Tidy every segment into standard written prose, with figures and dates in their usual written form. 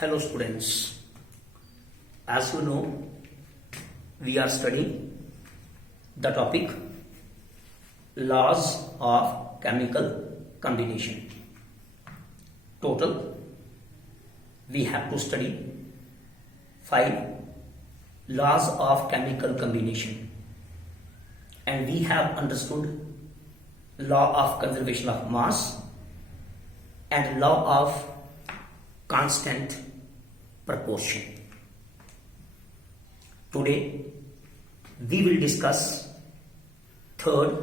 Hello students, as you know, we are studying the topic laws of chemical combination. Total, we have to study 5 laws of chemical combination, and we have understood law of conservation of mass and law of constant proportion. Today we will discuss third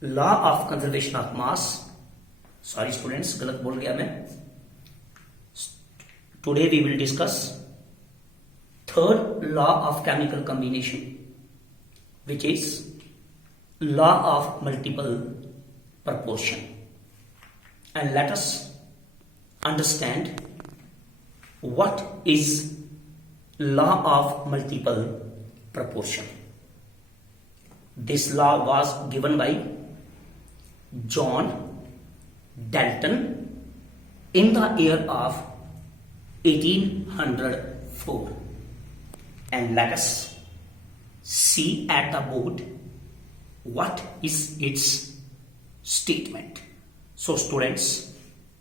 law of conservation of mass. Sorry students, गलत बोल गया मैं. Today we will discuss third law of chemical combination, which is law of multiple proportion. And let us understand what is law of multiple proportion. This law was given by John Dalton in the year of 1804, and let us see at the board what is its statement. So students,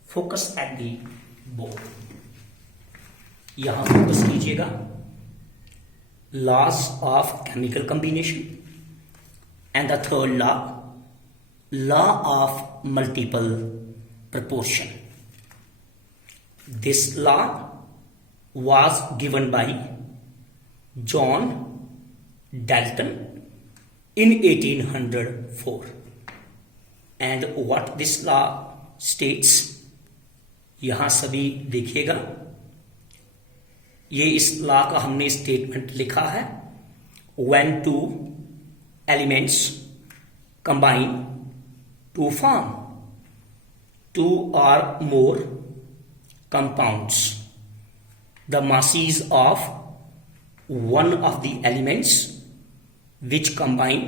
focus at the board. यहां focus कीजिएगा. Laws of chemical combination and the third law of multiple proportion. This law was given by John Dalton in 1804, and what this law states, यहां सभी देखिएगा. ये इस law का हमने statement लिखा है. When two elements combine to form two or more compounds, the masses of one of the elements which combine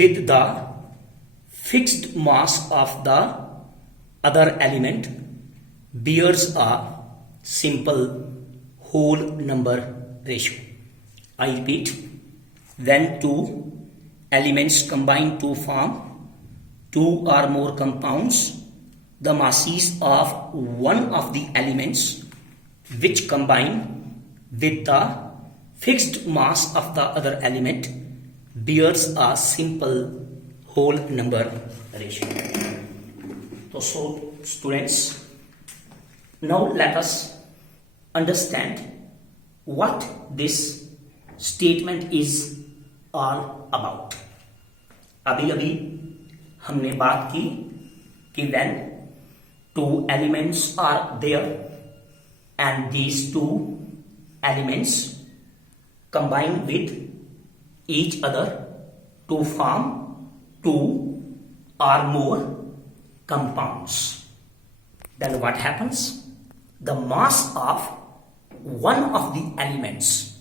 with the fixed mass of the other element bears a simple whole number ratio. I repeat, when two elements combine to form two or more compounds, the masses of one of the elements which combine with the fixed mass of the other element bears a simple whole number ratio. So students, now let us understand what this statement is all about. अभी हमने बात की कि when two elements are there and these two elements combine with each other to form two or more compounds, then what happens? The mass of one of the elements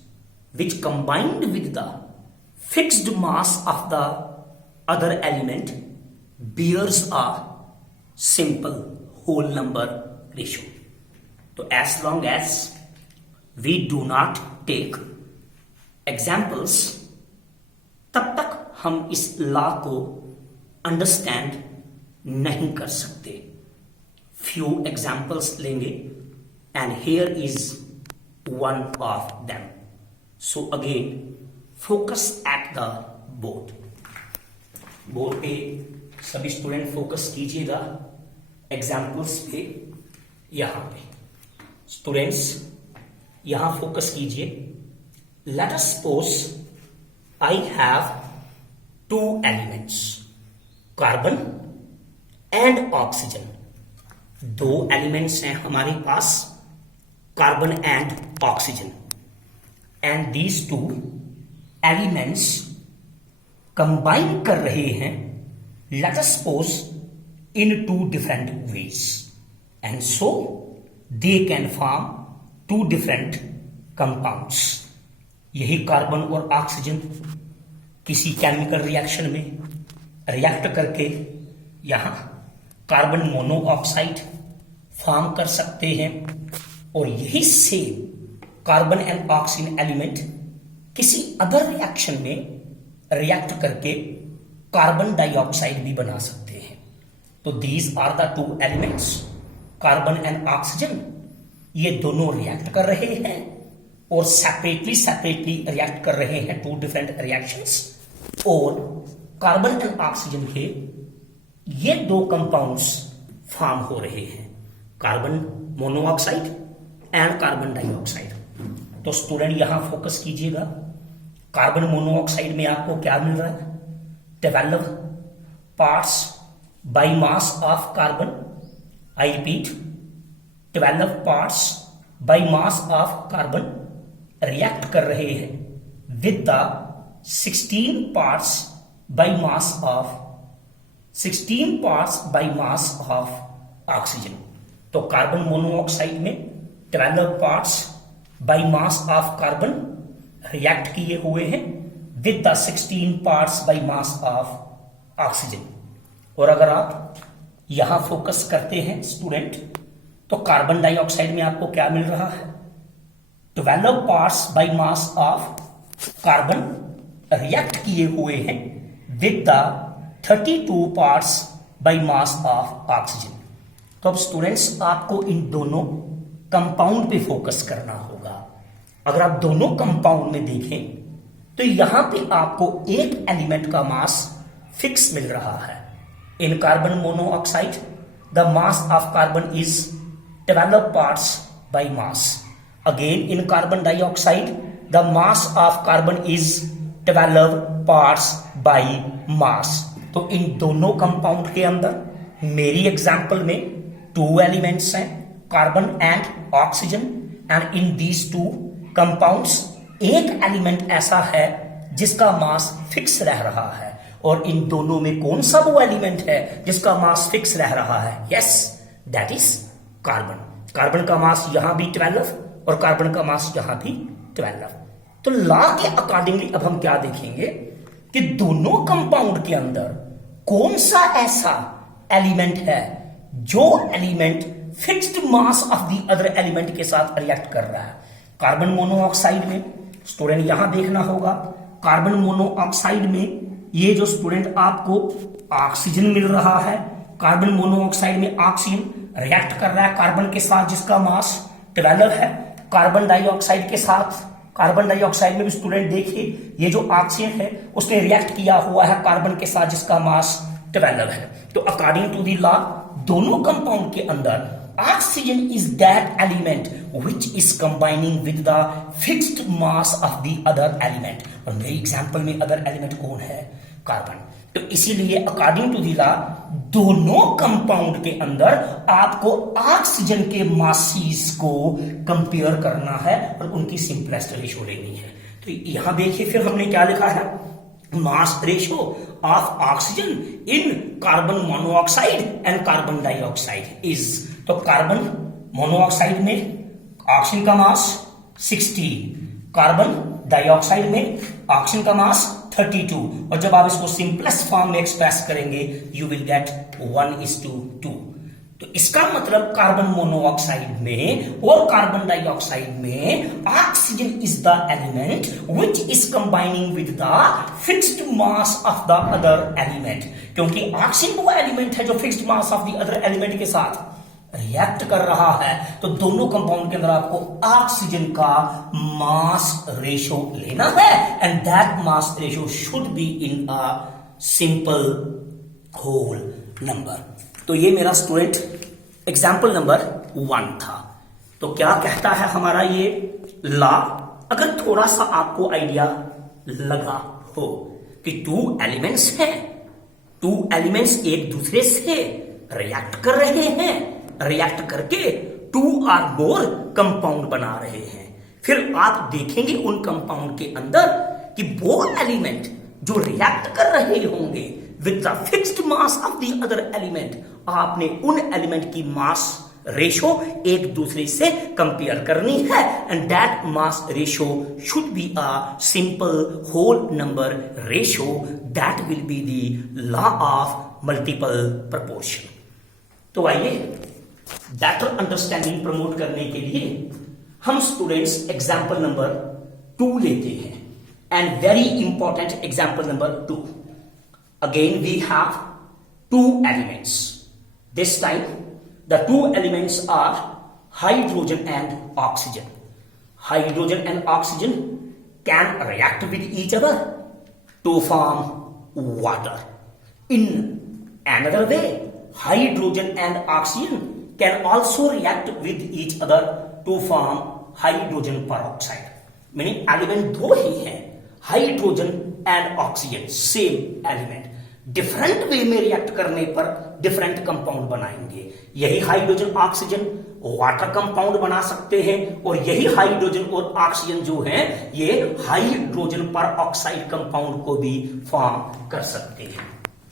which combined with the fixed mass of the other element bears a simple whole number ratio. So as long as we do not take examples, तब तक हम इस law को understand नहीं कर सकते. Few examples लेंगे, and here is one of them. So again, focus at the board. Board पे सभी स्टूडेंट फोकस कीजिएगा एग्जाम्पल्स पे. यहां पे स्टूडेंट्स यहां फोकस कीजिए. Let us suppose I have two elements, carbon and oxygen. दो एलिमेंट्स हैं हमारे पास, carbon and oxygen, and these two elements combine कर रहे हैं, let us suppose in two different ways, and so they can form two different compounds. यही carbon और oxygen किसी केमिकल रिएक्शन में रिएक्ट करके यहां कार्बन मोनोऑक्साइड फॉर्म कर सकते हैं, और यही same carbon and oxygen element किसी अदर रिएक्शन में रिएक्ट करके कार्बन डाइऑक्साइड भी बना सकते हैं। तो these are the two elements, carbon and oxygen, ये दोनों रिएक्ट कर रहे हैं और सेपरेटली रिएक्ट कर रहे हैं, टू डिफरेंट रिएक्शंस, और कार्बन एंड ऑक्सीजन के ये दो कंपाउंड्स फॉर्म हो रहे हैं, carbon monoxide and carbon dioxide. तो स्टूडेंट यहां फोकस कीजिएगा, कार्बन मोनोऑक्साइड में आपको क्या मिल रहा है, 12 parts by mass of carbon, I repeat 12 parts by mass of carbon react कर रहे हैं with the 16 parts by mass of oxygen. तो कार्बन मोनोऑक्साइड में 12 parts by mass of carbon react किए हुए हैं with the 16 parts by mass of oxygen. और अगर आप यहां फोकस करते हैं स्टूडेंट, तो कार्बन डाइऑक्साइड में आपको क्या मिल रहा है, 12 parts by mass of carbon react किए हुए हैं with the 32 parts by mass of oxygen. तो अब स्टूडेंट्स आपको इन दोनों कंपाउंड पे फोकस करना होगा। अगर आप दोनों कंपाउंड में देखें तो यहां पे आपको एक एलिमेंट का मास फिक्स मिल रहा है। In carbon monoxide the mass of carbon is 12 parts by mass. Again in carbon dioxide the mass of carbon is 12 parts by mass. तो इन दोनों कंपाउंड के अंदर मेरी एग्जांपल में 2 एलिमेंट्स हैं, carbon and oxygen, and in these 2 compounds एक element ऐसा है जिसका मास फिक्स रह रहा है। और इन दोनों में कौन सा वो एलिमेंट है जिसका मास फिक्स रह रहा है? Yes, that is carbon. Carbon का मास यहां भी 12 और कार्बन का मास यहां भी 12। तो लॉ के अकॉर्डिंगली अब हम क्या देखेंगे कि दोनों कंपाउंड के अंदर कौन सा ऐसा एलिमेंट है जो element fixed mass of the other element के साथ रिएक्ट कर रहा है। कार्बन मोनोऑक्साइड में स्टूडेंट यहां देखना होगा, कार्बन मोनोऑक्साइड में ये जो स्टूडेंट आपको ऑक्सीजन मिल रहा है, कार्बन मोनोऑक्साइड में ऑक्सीजन रिएक्ट कर रहा है कार्बन के साथ जिसका मास 12 है। कार्बन डाइऑक्साइड के साथ, कार्बन डाइऑक्साइड में भी स्टूडेंट देखिए ये जो ऑक्सीजन है उसने रिएक्ट किया हुआ है कार्बन के साथ जिसका मास 12 है। तो अकॉर्डिंग टू द लॉ दोनों कंपाउंड के अंदर oxygen is that element which is combining with the fixed mass of the other element। और मेरी एग्जांपल में अदर एलिमेंट कौन है? कार्बन। तो इसीलिए अकॉर्डिंग टू द लॉ दोनों कंपाउंड के अंदर आपको ऑक्सीजन के मासेस को कंपेयर करना है और उनकी सिंपलेस्ट रेशियो लेनी है। तो यहां देखिए फिर हमने क्या लिखा है, मास ratio of oxygen in carbon monoxide and carbon dioxide is. तो कार्बन मोनोऑक्साइड में ऑक्सीजन का मास 60, कार्बन डाइऑक्साइड में ऑक्सीजन का मास 32, और जब आप इसको सिंपलेस्ट फॉर्म में एक्सप्रेस करेंगे यू विल गेट 1:2। तो इसका मतलब कार्बन मोनोऑक्साइड में और कार्बन डाइऑक्साइड में oxygen is the element which is combining with the fixed mass of the other element. क्योंकि ऑक्सीजन वो एलिमेंट है जो fixed mass of the other element के साथ रिएक्ट कर रहा है। तो दोनों कंपाउंड के अंदर आपको ऑक्सीजन का मास रेशियो लेना है and that mass ratio should be in a simple whole number. तो ये मेरा स्टूडेंट एग्जाम्पल नंबर 1 था। तो क्या कहता है हमारा ये लॉ, अगर थोड़ा सा आपको आइडिया लगा हो कि 2 एलिमेंट्स हैं, 2 एलिमेंट्स एक दूसरे से रिएक्ट कर रहे हैं, रिएक्ट करके 2 और मोर कंपाउंड बना रहे हैं, फिर आप देखेंगे उन कंपाउंड के अंदर कि वो एलिमेंट जो रिएक्ट कर रहे होंगे with the fixed mass of the other element, आपने उन एलिमेंट की मास रेशो एक दूसरे से कंपेयर करनी है and that mass ratio should be a simple whole number ratio that will be the law of multiple proportion. तो आइए बेटर अंडरस्टैंडिंग प्रमोट करने के लिए हम स्टूडेंट्स एग्जाम्पल नंबर 2 लेते हैं, and very important example number 2. Again we have 2 elements. This time the 2 elements are hydrogen and oxygen. Hydrogen and oxygen can react with each other to form water. In another way, hydrogen and oxygen can also react with each other to form hydrogen peroxide. Meaning element दो ही हैं, hydrogen and oxygen, same element, different way में react करने पर different compound बनाएंगे. यही hydrogen oxygen water compound बना सकते हैं, और यही हाइड्रोजन और ऑक्सीजन जो है ये हाइड्रोजन पेरोक्साइड कंपाउंड को भी फॉर्म कर सकते हैं.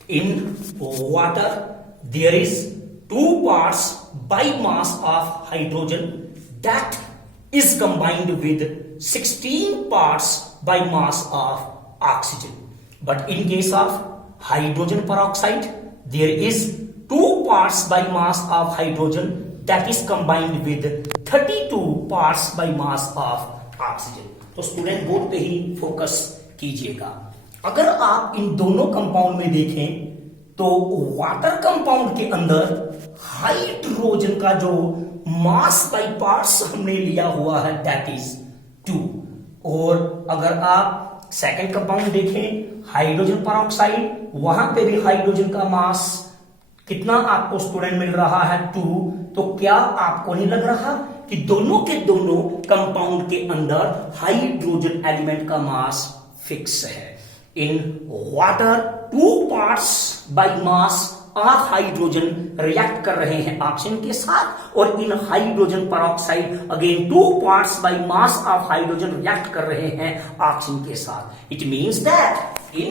In water there is 2 parts by mass of hydrogen that is combined with 16 parts by mass of oxygen. But in case of hydrogen peroxide, there is 2 parts by mass of hydrogen that is combined with 32 parts by mass of oxygen. तो student board पे ही focus कीजिएगा. अगर आप इन दोनों compound में देखें तो water compound के अंदर हाइड्रोजन का जो मास बाई पार्ट्स हमने लिया हुआ है दैट इज 2. और अगर आप सेकंड कंपाउंड देखें हाइड्रोजन पेरोक्साइड, वहां पे भी हाइड्रोजन का मास कितना आपको स्टूडेंट मिल रहा है 2. तो क्या आपको नहीं लग रहा कि दोनों के दोनों कंपाउंड के अंदर हाइड्रोजन एलिमेंट का मास फिक्स है. In water 2 parts by mass of hydrogen react कर रहे हैं ऑक्सीजन के साथ, और in hydrogen peroxide again 2 parts by mass of hydrogen react कर रहे हैं ऑक्सीजन के साथ. It means that in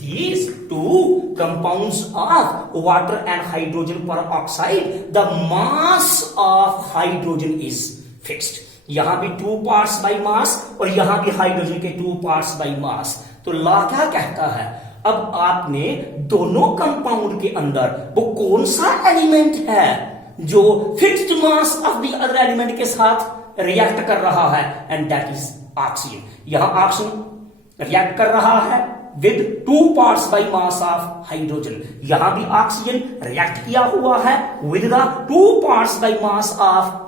these 2 compounds of water and hydrogen peroxide the mass of hydrogen is fixed. यहां भी 2 parts by mass और यहां भी हाइड्रोजन के 2 parts by mass. तो लॉ क्या कहता है, अब आपने दोनों कंपाउंड के अंदर वो कौन सा एलिमेंट है जो fixed mass of the other element के साथ रिएक्ट कर रहा है, एंड दैट इज ऑक्सीजन. यहां ऑक्सीजन रिएक्ट कर रहा है with 2 parts by mass of hydrogen, यहां भी ऑक्सीजन रिएक्ट किया हुआ है with the 2 parts by mass of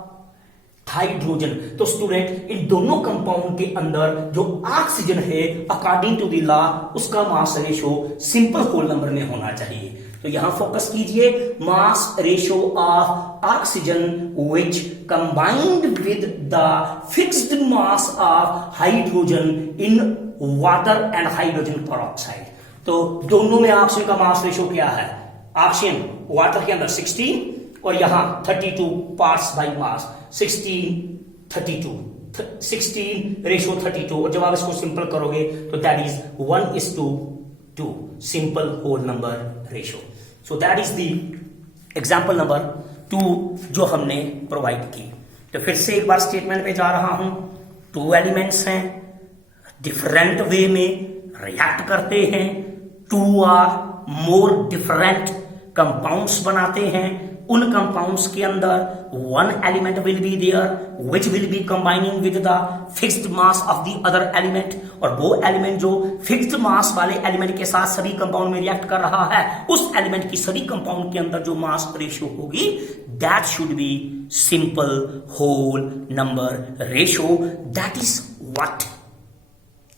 hydrogen. तो स्टूडेंट इन दोनों कंपाउंड के अंदर जो ऑक्सीजन है अकॉर्डिंग टू द लॉ उसका mass ratio simple whole number में होना चाहिए. तो यहां फोकस कीजिए, mass ratio of oxygen which combined with the fixed mass of hydrogen in water and hydrogen peroxide. तो दोनों में ऑक्सीजन का मास रेशियो क्या है, ऑक्सीजन वाटर के अंदर 16 और यहां 32 पार्ट्स बाय मास, 16 रेशियो 32. और जब आप इसको सिंपल करोगे तो that is 1:2 simple whole number ratio. So that is the example number 2 जो हमने प्रोवाइड की. तो फिर से एक बार स्टेटमेंट पे जा रहा हूं. 2 एलिमेंट्स हैं, डिफरेंट वे में रिएक्ट करते हैं, 2 आर मोर डिफरेंट कंपाउंड्स बनाते हैं. उन कंपाउंड्स के अंदर 1 element will be there which will be combining with the fixed mass of the other element, और वो एलिमेंट जो फिक्स्ड मास वाले एलिमेंट के साथ सभी कंपाउंड में रिएक्ट कर रहा है उस एलिमेंट की सभी कंपाउंड के अंदर जो मास रेशियो होगी that should be simple whole number ratio. That is what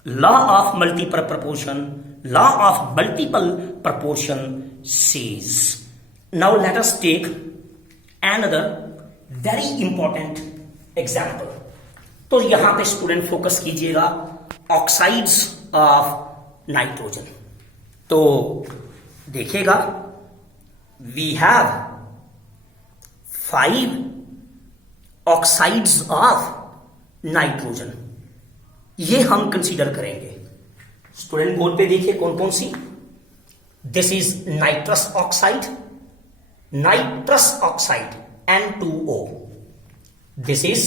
law of multiple proportion says. Now let us take another very important example. तो यहां पे स्टूडेंट फोकस कीजिएगा, ऑक्साइड्स ऑफ नाइट्रोजन. तो देखिएगा we have 5 oxides of nitrogen, ये हम consider करेंगे. Student board पे देखिए कौन कौन सी. This is nitrous oxide, nitrous oxide N2O. This is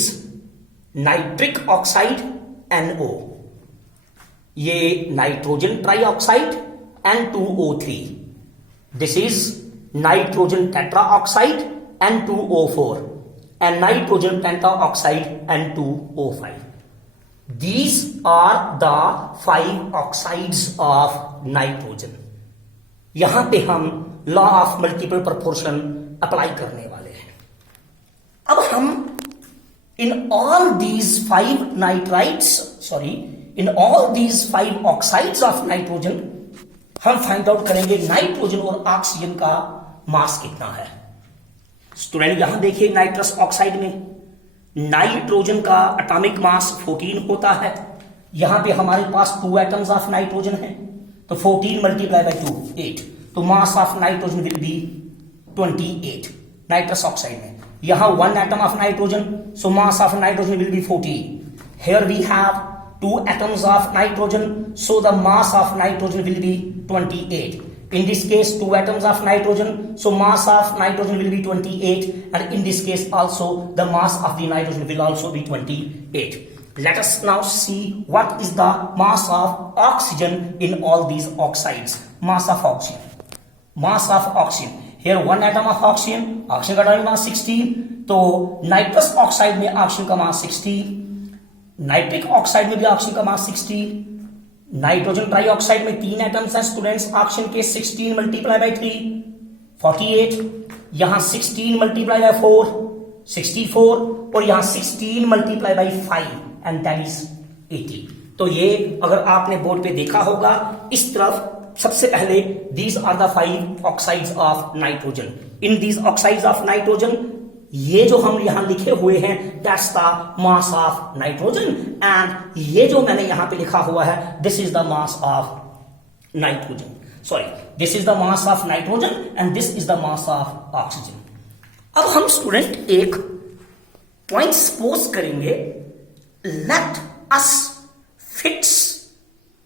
nitric oxide NO. ये nitrogen trioxide N2O3. This is nitrogen tetroxide N2O4 and nitrogen pentaoxide N2O5. These are the 5 oxides of nitrogen. यहां पे हम law of multiple proportion apply करने वाले हैं. अब हम in all these 5 oxides of nitrogen हम फाइंड आउट करेंगे नाइट्रोजन और ऑक्सीजन का मास कितना है. स्टूडेंट यहां देखिए नाइट्रस ऑक्साइड में नाइट्रोजन का एटॉमिक मास 14 होता है. यहां पे हमारे पास 2 एटम्स ऑफ नाइट्रोजन है, तो 14 मल्टीप्लाई बाय 2 8. तो मास of nitrogen will be 28 nitrous oxide में. यहां 1 atom of nitrogen, so mass of nitrogen will be 14. Here we have 2 atoms of nitrogen, so the mass of nitrogen will be 28. In this case 2 atoms of nitrogen, so mass of nitrogen will be 28, and in this case also the mass of the nitrogen will also be 28. Let us now see what is the mass of oxygen in all these oxides. Mass of oxygen. Here 1 atom of oxygen का atomic mass 16, तो nitrous oxide में oxygen का mass 16, nitric oxide में भी oxygen का मास 16, nitrogen trioxide में 3 atoms हैं students. Oxygen के 16 मल्टीप्लाई बाय 3 48, यहां 16 मल्टीप्लाई बाय 4 64, और यहां 16 multiply by 5 and that is 80. तो ये अगर आपने बोर्ड पे देखा होगा इस तरफ सबसे पहले these are the 5 oxides of nitrogen. In these oxides of nitrogen ये जो हम यहां लिखे हुए हैं that's the mass of nitrogen, and ये जो मैंने यहां पे लिखा हुआ है this is the mass of nitrogen. Sorry, this is the mass of nitrogen and this is the mass of oxygen. अब हम स्टूडेंट एक पॉइंट सपोज करेंगे. Let us fix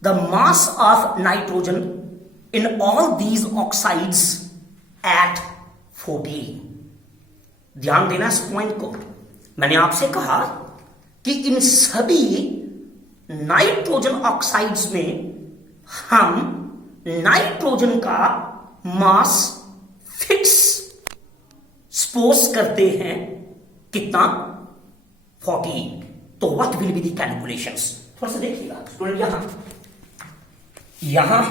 the mass of nitrogen in all these oxides at 14. ध्यान देना इस point को. मैंने आपसे कहा कि इन सभी नाइट्रोजन ऑक्साइड्स में हम नाइट्रोजन का मास फिक्स सपोज करते हैं कितना 40. तो what will be the calculations. थोड़ा सा देखिएगा स्टूडेंट. यहां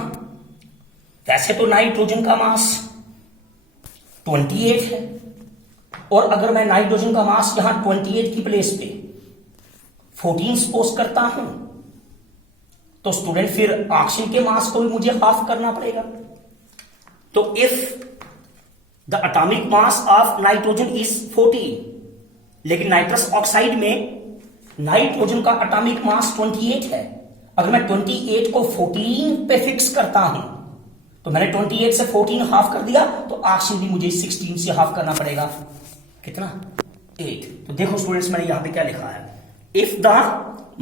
वैसे तो नाइट्रोजन का मास 28 है, और अगर मैं नाइट्रोजन का मास यहां 28 की प्लेस पे 14 सपोज करता हूं, तो स्टूडेंट फिर ऑक्सीजन के मास को भी मुझे हाफ करना पड़ेगा. तो if the atomic mass of nitrogen is 14, लेकिन नाइट्रस ऑक्साइड में नाइट्रोजन का एटॉमिक मास 28 है. अगर मैं 28 को 14 पे फिक्स करता हूं, तो मैंने 28 से 14 हाफ कर दिया, तो ऑक्सीजन भी मुझे 16 से हाफ करना पड़ेगा. कितना 8. तो देखो स्टूडेंट्स मैंने यहां पे क्या लिखा है. If the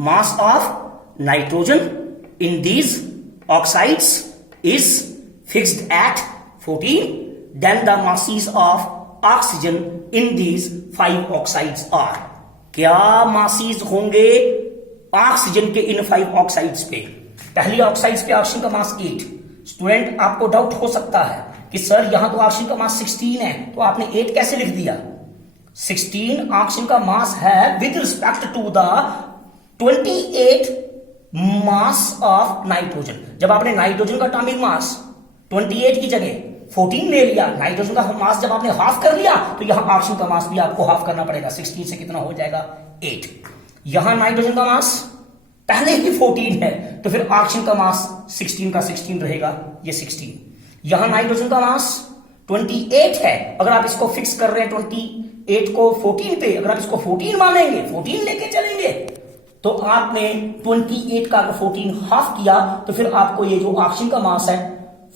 mass of nitrogen in these oxides is fixed at 14, then the masses of oxygen in these 5 oxides are. क्या मासेस होंगे ऑक्सीजन के इन 5 ऑक्साइड्स पे. पहली ऑक्साइड्स पे ऑक्सीजन का मास 8. स्टूडेंट आपको डाउट हो सकता है कि सर यहां तो ऑक्सीजन का मास 16 है, तो आपने 8 कैसे लिख दिया. 16 ऑक्सीजन का मास है with respect to the 28 mass of nitrogen. जब आपने नाइट्रोजन का एटॉमिक मास 28 की जगह 14 ले लिया, नाइट्रोजन का मास जब आपने हाफ कर लिया, तो यहां ऑक्सीजन का मास भी आपको हाफ करना पड़ेगा. 16 से कितना हो जाएगा 8. यहां नाइट्रोजन का मास पहले ही 14 है, तो फिर ऑक्सीजन का मास 16 का 16 रहेगा, ये 16. यहां नाइट्रोजन का मास 28 है. अगर आप इसको फिक्स कर रहे हैं 28 को 14 पे, अगर आप इसको 14 मानेंगे, 14 लेके चलेंगे, तो आपने 28 का अगर 14 हाफ किया, तो फिर आपको ये जो ऑक्सीजन का मास है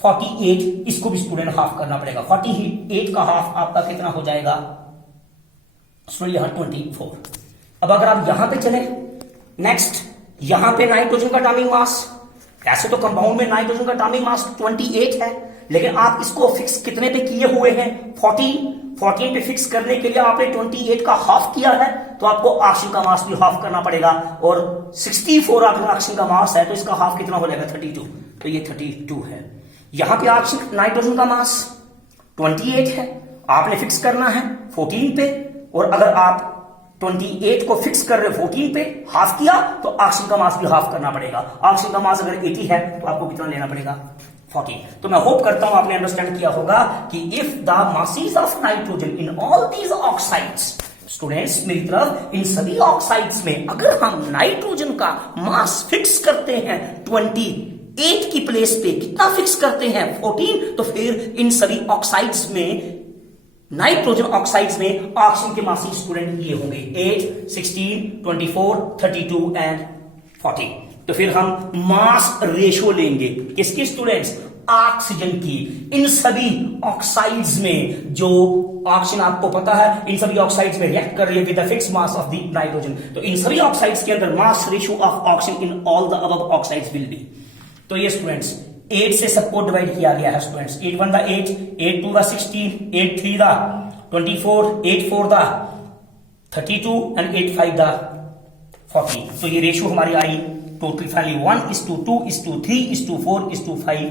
48, इसको भी स्टूडेंट हाफ करना पड़ेगा. 48 का हाफ आपका कितना हो जाएगा स्टूडेंट यहां 24. अब अगर आप यहां पे चले नेक्स्ट, यहां पे नाइट्रोजन का एटॉमिक मास, ऐसे तो कंपाउंड में नाइट्रोजन का एटॉमिक मास 28 है, लेकिन आप इसको फिक्स कितने पे किए हुए हैं 14 पे फिक्स करने के लिए आपने 28 का हाफ किया है, तो आपको ऑक्सीजन का मास भी हाफ करना पड़ेगा. और 64 अगर ऑक्सीजन का मास है, तो इसका हाफ कितना हो जाएगा 32, तो ये 32 है. यहां पे ऑक्सीजन नाइट्रोजन का मास 28 है, आपने फिक्स करना है 14 पे, और अगर आप 28 को फिक्स कर रहे हो 14 पे, हाफ किया तो ऑक्सीजन का मास भी हाफ करना पड़ेगा। ऑक्सीजन का मास अगर 80 है तो आपको कितना लेना पड़ेगा? 40। तो मैं होप करता हूं आपने अंडरस्टैंड किया होगा कि if the masses of nitrogen in all these oxides, students मेरी तरफ, इन सभी ऑक्साइड्स में अगर हम नाइट्रोजन का मास फिक्स करते हैं 28 की प्लेस पे, कितना फिक्स करते हैं? 14, तो फिर इन सभी ऑक्साइड्स में, नाइट्रोजन ऑक्साइड्स में ऑक्सीजन के मासेस स्टूडेंट ये होंगे 8, 16, 24, 32 एंड 40। तो फिर हम मास रेशो लेंगे किसकी स्टूडेंट्स? ऑक्सीजन की। इन सभी ऑक्साइड्स में जो ऑक्सीजन आपको पता है इन सभी ऑक्साइड्स में रिएक्ट कर रही है with the fix mass of the nitrogen, तो इन सभी ऑक्साइड्स के अंदर mass ratio of oxygen in all the above oxides will be. तो ये स्टूडेंट्स 8 से सबको डिवाइड किया गया है students. 8 1 the 8, 8 2 the 16, 8 3 the 24, 8 4 the 32 and 8 5 the 40। तो ये रेशियो हमारी आई total finally 1:2:3:4:5।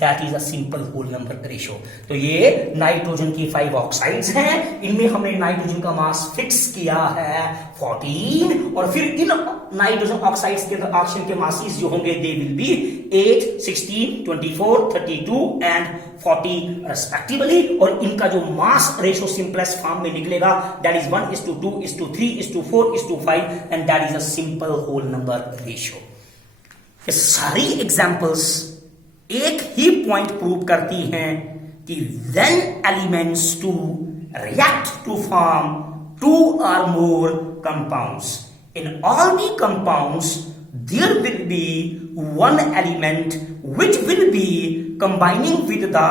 That is a simple whole number ratio. तो ये नाइट्रोजन की 5 ऑक्साइड्स हैं, इनमें हमने नाइट्रोजन का मास फिक्स किया है 14, और फिर इन नाइट्रोजन ऑक्साइड्स के अंदर ऑक्सीजन के मासेस जो होंगे they will be 8, 16, 24, 32 and 40 respectively, और इनका जो मास रेशियो सिंपलेस्ट फॉर्म में निकलेगा that is 1:2:3:4:5 and that is a simple whole number ratio. ये सारी एग्जांपल्स एक ही पॉइंट प्रूव करती हैं कि when elements to react to form 2 or more compounds, in all the compounds there will be one element which will be combining with the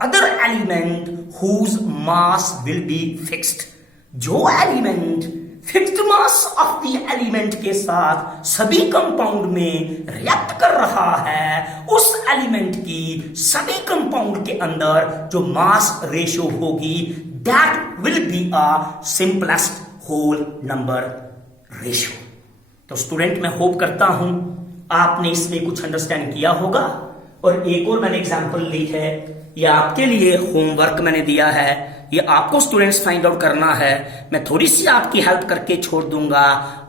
other element whose mass will be fixed। जो element fixed mass of the element के साथ सभी compound में react कर रहा है, उस element की सभी कंपाउंड के अंदर जो मास रेशियो होगी that will be a simplest whole number ratio. तो स्टूडेंट मैं होप करता हूं आपने इसमें कुछ अंडरस्टैंड किया होगा। और एक और मैंने एग्जांपल ली है, ये आपके लिए होमवर्क मैंने दिया है, ये आपको स्टूडेंट्स फाइंड आउट करना है। मैं थोड़ी सी आपकी हेल्प करके छोड़ दूंगा।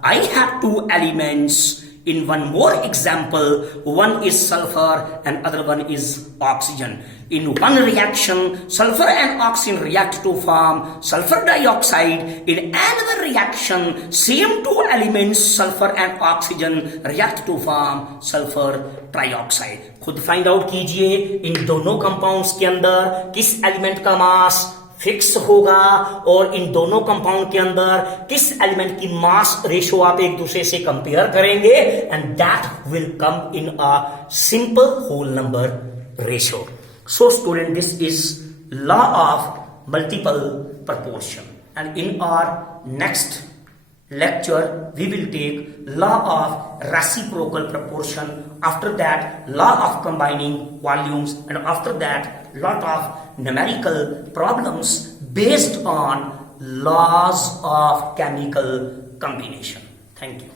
I have 2 elements in one more example, one is sulfur and other one is oxygen. In one reaction, sulfur and oxygen react to form sulfur dioxide. In another reaction, same 2 elements sulfur and oxygen react to form sulfur trioxide. खुद find out कीजिए इन दोनों compounds के अंदर किस element का mass fix होगा और इन दोनों कंपाउंड के अंदर किस एलिमेंट की मास रेशियो आप एक दूसरे से कंपेयर करेंगे, and that will come in a simple whole number ratio. So student, this is law of multiple proportion, and in our next lecture we will take law of reciprocal proportion, after that law of combining volumes, and after that lot of numerical problems based on laws of chemical combination. Thank you.